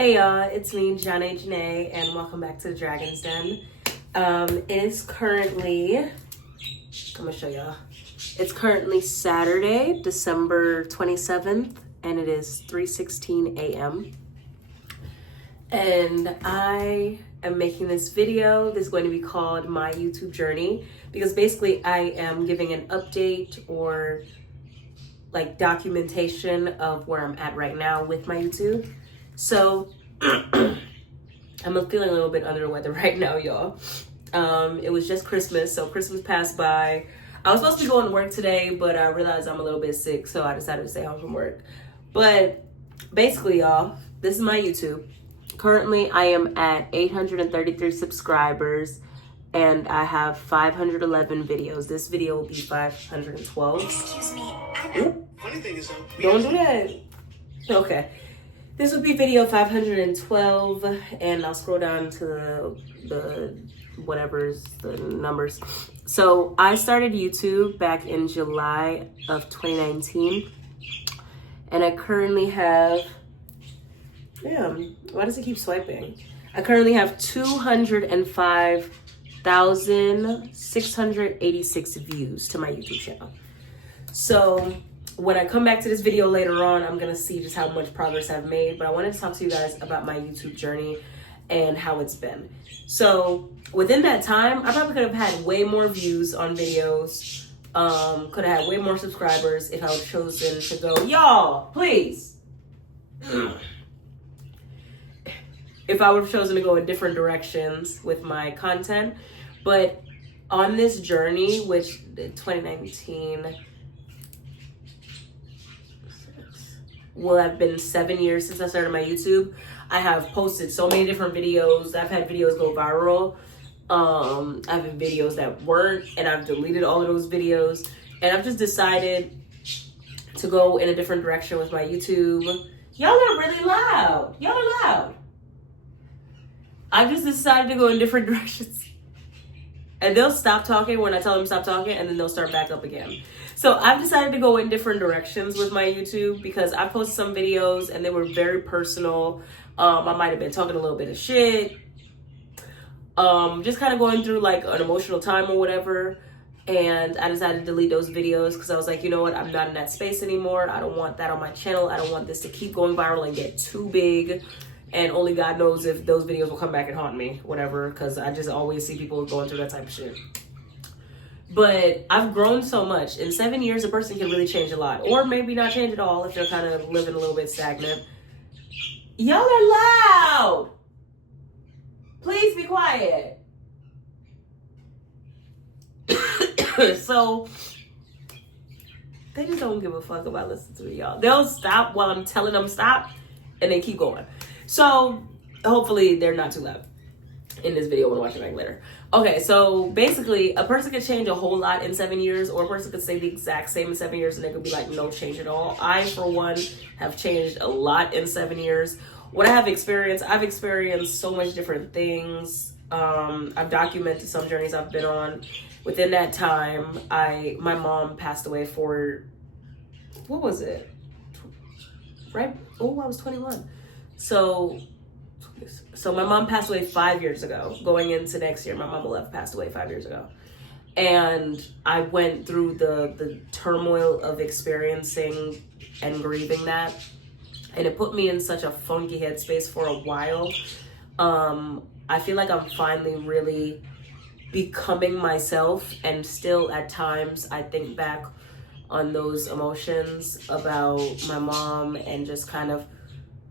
Hey y'all, it's me, Janae, and welcome back to the Dragon's Den. It is currently, I'm gonna show y'all. It's currently Saturday, December 27th, and it is 3:16 a.m. And I am making this video. This is going to be called My YouTube Journey, because basically I am giving an update or like documentation of where I'm at right now with my YouTube. So I'm feeling a little bit under the weather right now, y'all. It was just Christmas, so Christmas passed by. I was supposed to be going to work today, but I realized I'm a little bit sick, so I decided to stay home from work. But basically, y'all, this is my YouTube. Currently, I am at 833 subscribers, and I have 511 videos. This video will be 512. Excuse me. Funny thing is, Don't do that. Okay. This would be video 512, and I'll scroll down to the whatever's the numbers. So I started YouTube back in July of 2019, and I currently have, damn, why does it keep swiping? I currently have 205,686 views to my YouTube channel. So when I come back to this video later on, I'm gonna see just how much progress I've made, but I wanted to talk to you guys about my YouTube journey and how it's been. So within that time, I probably could have had way more views on videos, could have had way more subscribers if I would have chosen to go, y'all, please. If I would have chosen to go in different directions with my content. But on this journey, which 2019, will have been 7 years since I started my YouTube. I have posted so many different videos. I've had videos go viral. I've had videos that weren't, and I've deleted all of those videos. And I've just decided to go in a different direction with my YouTube. Y'all are really loud. Y'all are loud. I've just decided to go in different directions. And they'll stop talking when I tell them to stop talking, and then they'll start back up again. So I've decided to go in different directions with my YouTube because I posted some videos and they were very personal. I might have been talking a little bit of shit. Just kind of going through like an emotional time or whatever. And I decided to delete those videos because I was like, you know what? I'm not in that space anymore. I don't want that on my channel. I don't want this to keep going viral and get too big. And only God knows if those videos will come back and haunt me, whatever, because I just always see people going through that type of shit. But I've grown so much. In 7 years, a person can really change a lot. Or maybe not change at all if they're kind of living a little bit stagnant. Y'all are loud! Please be quiet. So, they just don't give a fuck about listening to me, y'all. They'll stop while I'm telling them stop, and they keep going. So, hopefully they're not too loud in this video when I watch it back later. Okay, so basically, a person could change a whole lot in 7 years, or a person could stay the exact same in 7 years, and they could be like, no change at all. I, for one, have changed a lot in 7 years. What I have experienced, I've experienced so much different things. I've documented some journeys I've been on. Within that time, my mom passed away for, what was it? Right? Oh, I was 21. So my mom passed away 5 years ago. Going into next year, my mom will have passed away 5 years ago. And I went through the turmoil of experiencing and grieving that. And it put me in such a funky headspace for a while. I feel like I'm finally really becoming myself. And still at times I think back on those emotions about my mom and just kind of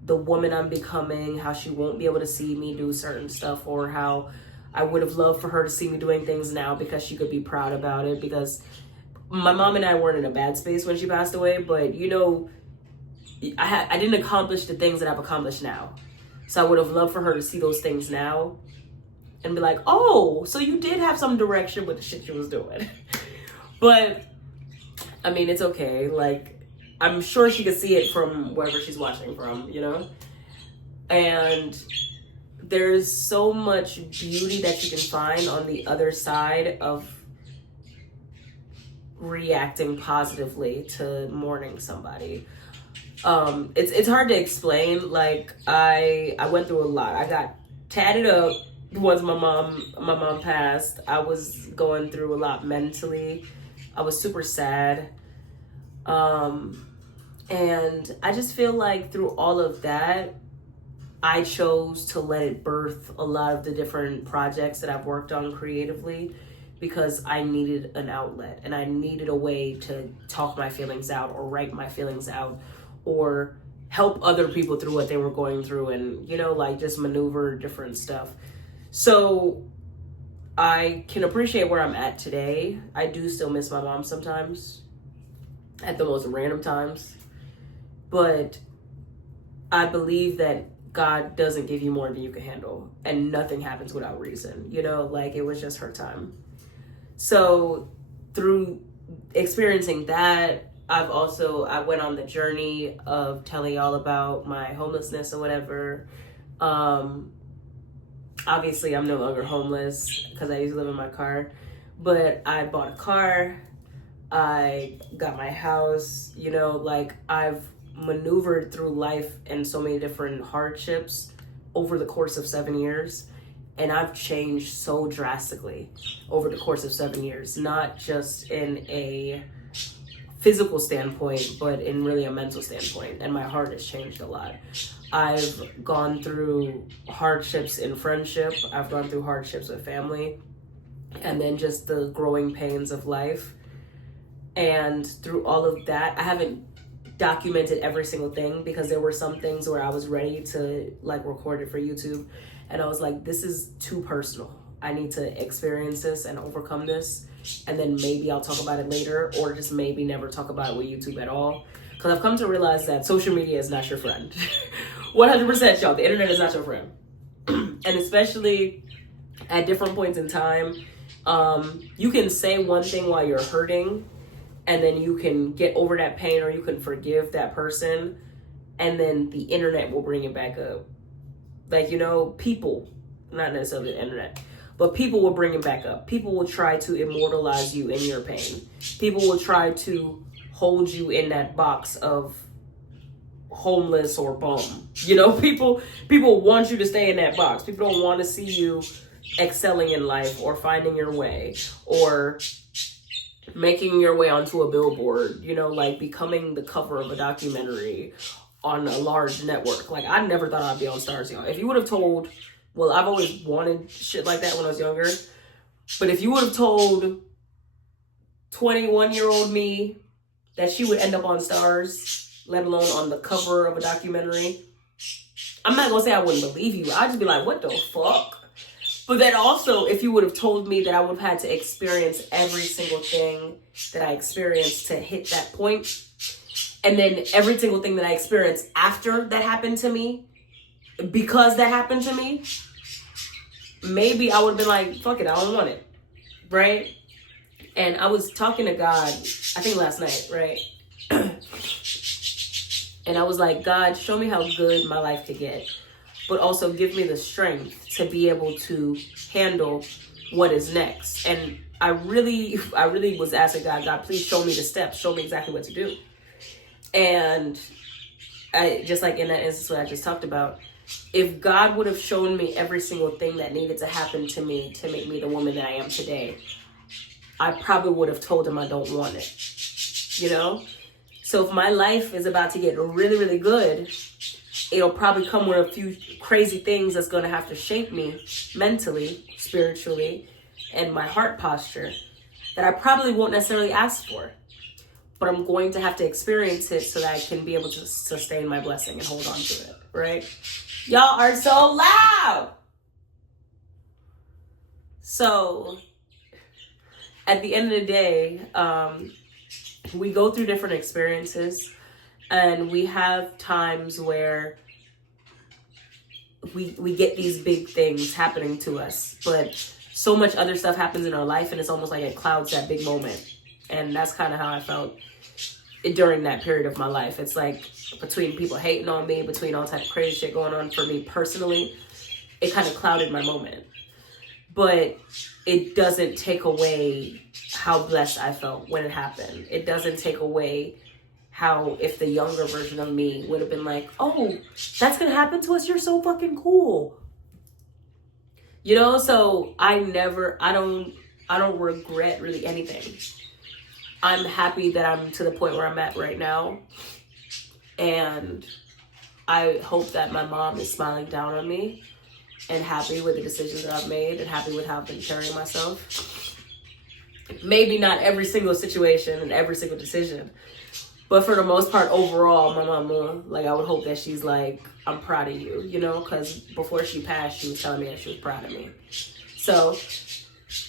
the woman I'm becoming, how she won't be able to see me do certain stuff, or how I would have loved for her to see me doing things now because she could be proud about it. Because my mom and I weren't in a bad space when she passed away, but you know, I didn't accomplish the things that I've accomplished now. So I would have loved for her to see those things now and be like, oh, so you did have some direction with the shit you was doing. But I mean, it's okay. Like, I'm sure she could see it from wherever she's watching from, you know? And there's so much beauty that you can find on the other side of reacting positively to mourning somebody. It's hard to explain. Like I went through a lot. I got tatted up once my mom passed. I was going through a lot mentally. I was super sad. And I just feel like through all of that, I chose to let it birth a lot of the different projects that I've worked on creatively, because I needed an outlet and I needed a way to talk my feelings out or write my feelings out or help other people through what they were going through, and, you know, like just maneuver different stuff. So I can appreciate where I'm at today. I do still miss my mom sometimes, at the most random times. But I believe that God doesn't give you more than you can handle, and nothing happens without reason. You know, like it was just her time. So through experiencing that, I went on the journey of telling y'all about my homelessness or whatever. Obviously I'm no longer homeless because I used to live in my car, but I bought a car. I got my house, you know, like I've maneuvered through life and so many different hardships over the course of 7 years. And I've changed so drastically over the course of 7 years, not just in a physical standpoint, but in really a mental standpoint. And my heart has changed a lot. I've gone through hardships in friendship. I've gone through hardships with family, and then just the growing pains of life. And through all of that, I haven't documented every single thing, because there were some things where I was ready to like record it for YouTube, and I was like, this is too personal. I need to experience this and overcome this, and then maybe I'll talk about it later, or just maybe never talk about it with YouTube at all. Because I've come to realize that social media is not your friend. 100%, y'all. The internet is not your friend. And especially at different points in time, you can say one thing while you're hurting, and then you can get over that pain, or you can forgive that person, and then the internet will bring it back up. Like, you know, people, not necessarily the internet, but people will bring it back up. People will try to immortalize you in your pain. People will try to hold you in that box of homeless or bum. You know, people want you to stay in that box. People don't want to see you excelling in life, or finding your way, or making your way onto a billboard, you know, like becoming the cover of a documentary on a large network. Like, I never thought I'd be on Stars, y'all. If you would have told, well, I've always wanted shit like that when I was younger, but if you would have told 21-year-old me that she would end up on Stars, let alone on the cover of a documentary, I'm not gonna say I wouldn't believe you. I'd just be like, what the fuck? But then also, if you would have told me that I would have had to experience every single thing that I experienced to hit that point, and then every single thing that I experienced after that happened to me, because that happened to me, maybe I would have been like, fuck it, I don't want it, right? And I was talking to God, I think last night, right? And I was like, God, show me how good my life could get, but also give me the strength to be able to handle what is next. And I really was asking God, please show me the steps, show me exactly what to do. And I, just like in that instance what I just talked about, if God would have shown me every single thing that needed to happen to me to make me the woman that I am today, I probably would have told him I don't want it, you know? So if my life is about to get really, really good, it'll probably come with a few crazy things that's going to have to shape me mentally, spiritually, and my heart posture that I probably won't necessarily ask for. But I'm going to have to experience it so that I can be able to sustain my blessing and hold on to it, right? Y'all are so loud! So, at the end of the day, we go through different experiences, and we have times where we get these big things happening to us, but so much other stuff happens in our life, and it's almost like it clouds that big moment. And that's kind of how I felt during that period of my life. It's like between people hating on me, between all type of crazy shit going on for me personally, it kind of clouded my moment. But it doesn't take away how blessed I felt when it happened. It doesn't take away how if the younger version of me would have been like, oh, that's gonna happen to us, you're so fucking cool. You know, so I don't regret really anything. I'm happy that I'm to the point where I'm at right now. And I hope that my mom is smiling down on me and happy with the decisions that I've made and happy with how I've been carrying myself. Maybe not every single situation and every single decision, but for the most part, overall, my mama, like, I would hope that she's like, I'm proud of you, you know, because before she passed, she was telling me that she was proud of me. So,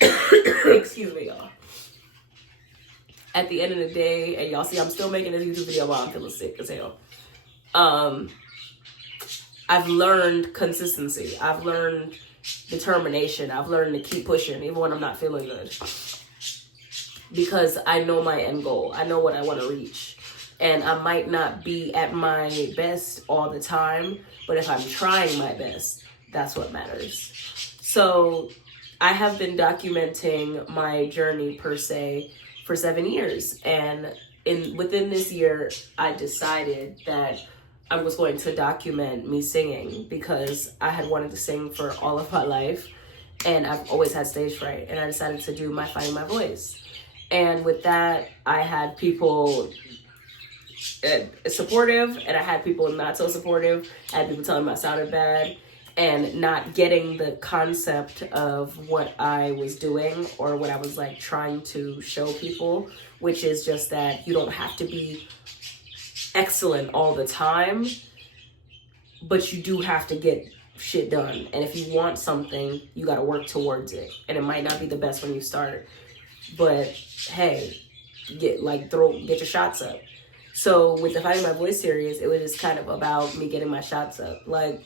excuse me, y'all. At the end of the day, and y'all see I'm still making this YouTube video while I'm feeling sick as hell. I've learned consistency. I've learned determination. I've learned to keep pushing even when I'm not feeling good. Because I know my end goal. I know what I want to reach. And I might not be at my best all the time, but if I'm trying my best, that's what matters. So I have been documenting my journey per se for 7 years. And within this year, I decided that I was going to document me singing because I had wanted to sing for all of my life. And I've always had stage fright. And I decided to do my Finding My Voice. And with that, I had people supportive and I had people not so supportive. I had people telling me I sounded bad and not getting the concept of what I was doing or what I was like trying to show people, which is just that you don't have to be excellent all the time, but you do have to get shit done. And if you want something, you got to work towards it. And it might not be the best when you start, but hey, get your shots up. So with the Finding My Voice series, it was just kind of about me getting my shots up. Like,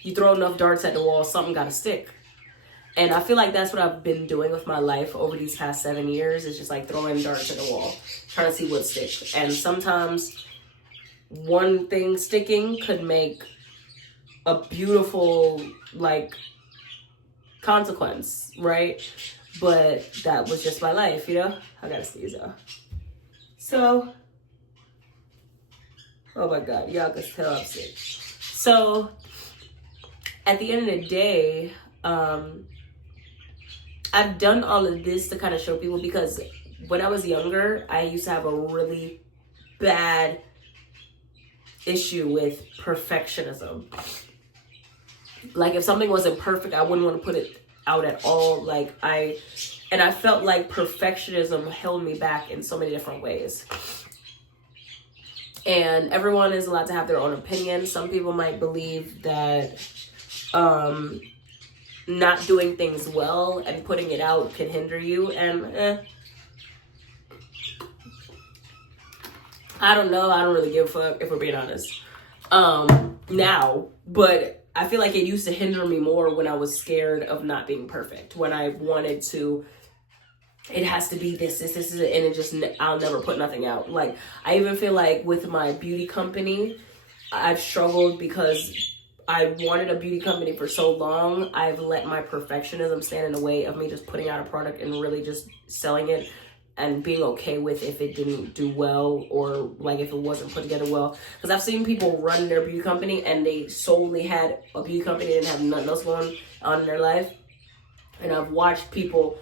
you throw enough darts at the wall, something got to stick. And I feel like that's what I've been doing with my life over these past 7 years. It's just like throwing darts at the wall, trying to see what sticks. And sometimes one thing sticking could make a beautiful, like, consequence, right? But that was just my life, you know? I gotta sneeze out. So, oh my God, y'all can tell I'm sick. So, at the end of the day, I've done all of this to kind of show people because when I was younger, I used to have a really bad issue with perfectionism. Like, if something wasn't perfect, I wouldn't want to put it out at all. I felt like perfectionism held me back in so many different ways. And everyone is allowed to have their own opinion. Some people might believe that not doing things well and putting it out can hinder you. And I don't know. I don't really give a fuck, if we're being honest. Now, but I feel like it used to hinder me more when I was scared of not being perfect. When I wanted to, it has to be this, and it just, I'll never put nothing out. Like, I even feel like with my beauty company, I've struggled because I wanted a beauty company for so long. I've let my perfectionism stand in the way of me just putting out a product and really just selling it and being okay with if it didn't do well or like if it wasn't put together well. Because I've seen people run their beauty company and they solely had a beauty company, they didn't have nothing else going on in their life. And I've watched people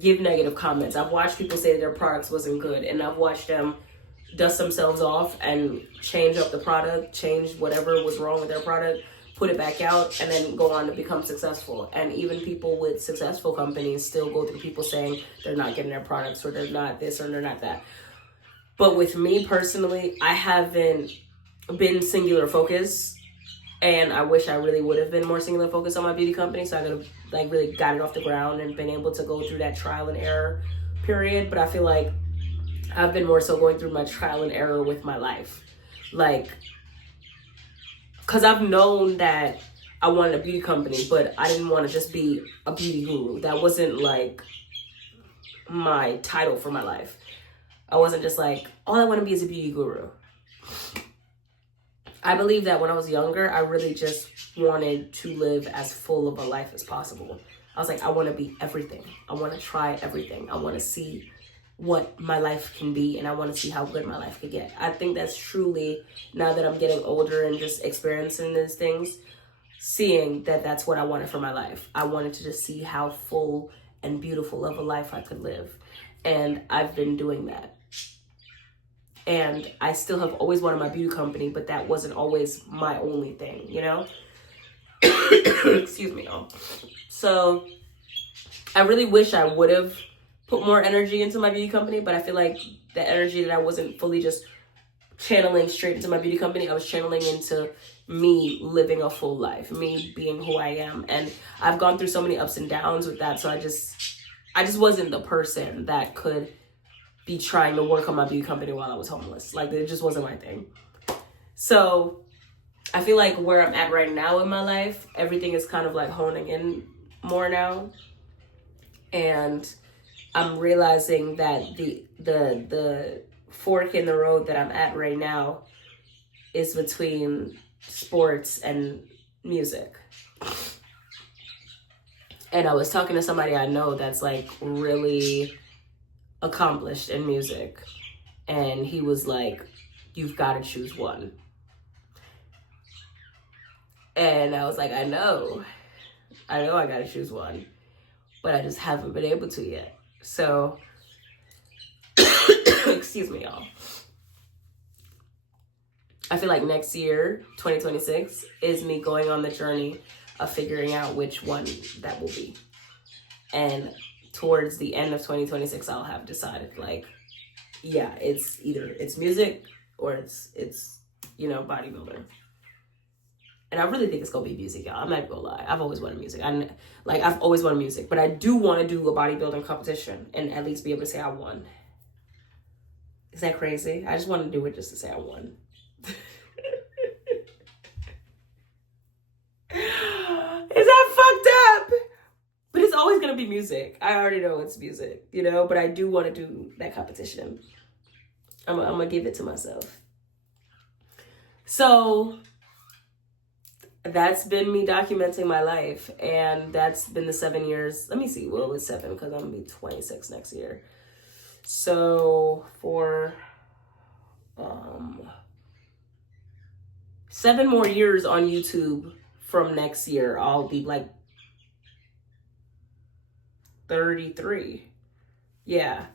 give negative comments. I've watched people say that their products wasn't good, and I've watched them dust themselves off and change up the product, change whatever was wrong with their product, put it back out, and then go on to become successful. And even people with successful companies still go through people saying they're not getting their products or they're not this or they're not that. But with me personally, I haven't been singular focused, and I wish I really would have been more singular focused on my beauty company, so I could have like really got it off the ground and been able to go through that trial and error period. But I feel like I've been more so going through my trial and error with my life. Like, because I've known that I wanted a beauty company, but I didn't want to just be a beauty guru. That wasn't like my title for my life. I wasn't just like, all I want to be is a beauty guru. I believe that when I was younger, I really just wanted to live as full of a life as possible. I was like, I want to be everything. I want to try everything. I want to see what my life can be, and I want to see how good my life could get. I think that's truly, now that I'm getting older and just experiencing these things, seeing that that's what I wanted for my life. I wanted to just see how full and beautiful of a life I could live. And I've been doing that. And I still have always wanted my beauty company, but that wasn't always my only thing, you know? Excuse me, y'all. So I really wish I would have put more energy into my beauty company, but I feel like the energy that I wasn't fully just channeling straight into my beauty company, I was channeling into me living a full life, me being who I am. And I've gone through so many ups and downs with that, so I just wasn't the person that could be trying to work on my beauty company while I was homeless. Like, it just wasn't my thing. So I feel like where I'm at right now in my life, everything is kind of like honing in more now. And I'm realizing that the fork in the road that I'm at right now is between sports and music. And I was talking to somebody I know that's like really accomplished in music, and he was like, you've got to choose one. And I was like, I know I got to choose one, but I just haven't been able to yet. So excuse me, y'all. I feel like next year, 2026, is me going on the journey of figuring out which one that will be. And towards the end of 2026, I'll have decided, like, yeah, it's either it's music or it's bodybuilding. And I really think it's gonna be music, y'all. I'm not gonna lie. I've always wanted music. I've always wanted music, but I do want to do a bodybuilding competition and at least be able to say I won. Is that crazy? I just want to do it just to say I won. Is that fucked up? But it's always gonna be music. I already know it's music, but I do want to do that competition. I'm gonna give it to myself. So that's been me documenting my life, and that's been the 7 years. Let me see. Well, it was 7 because I'm gonna be 26 next year. So for 7 more years on YouTube from next year, I'll be like 33. Yeah.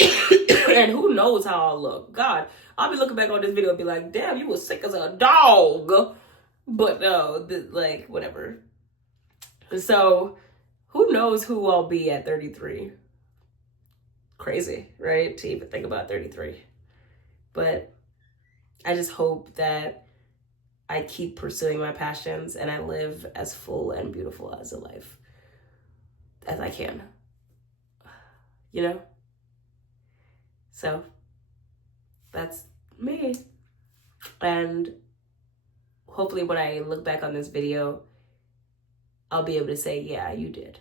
And who knows how I'll look. God, I'll be looking back on this video and be like, damn, you was sick as a dog. But no, whatever. So who knows who I'll be at 33. Crazy, right? To even think about 33. But I just hope that I keep pursuing my passions and I live as full and beautiful as a life as I can. So that's me. And hopefully when I look back on this video, I'll be able to say, yeah, you did.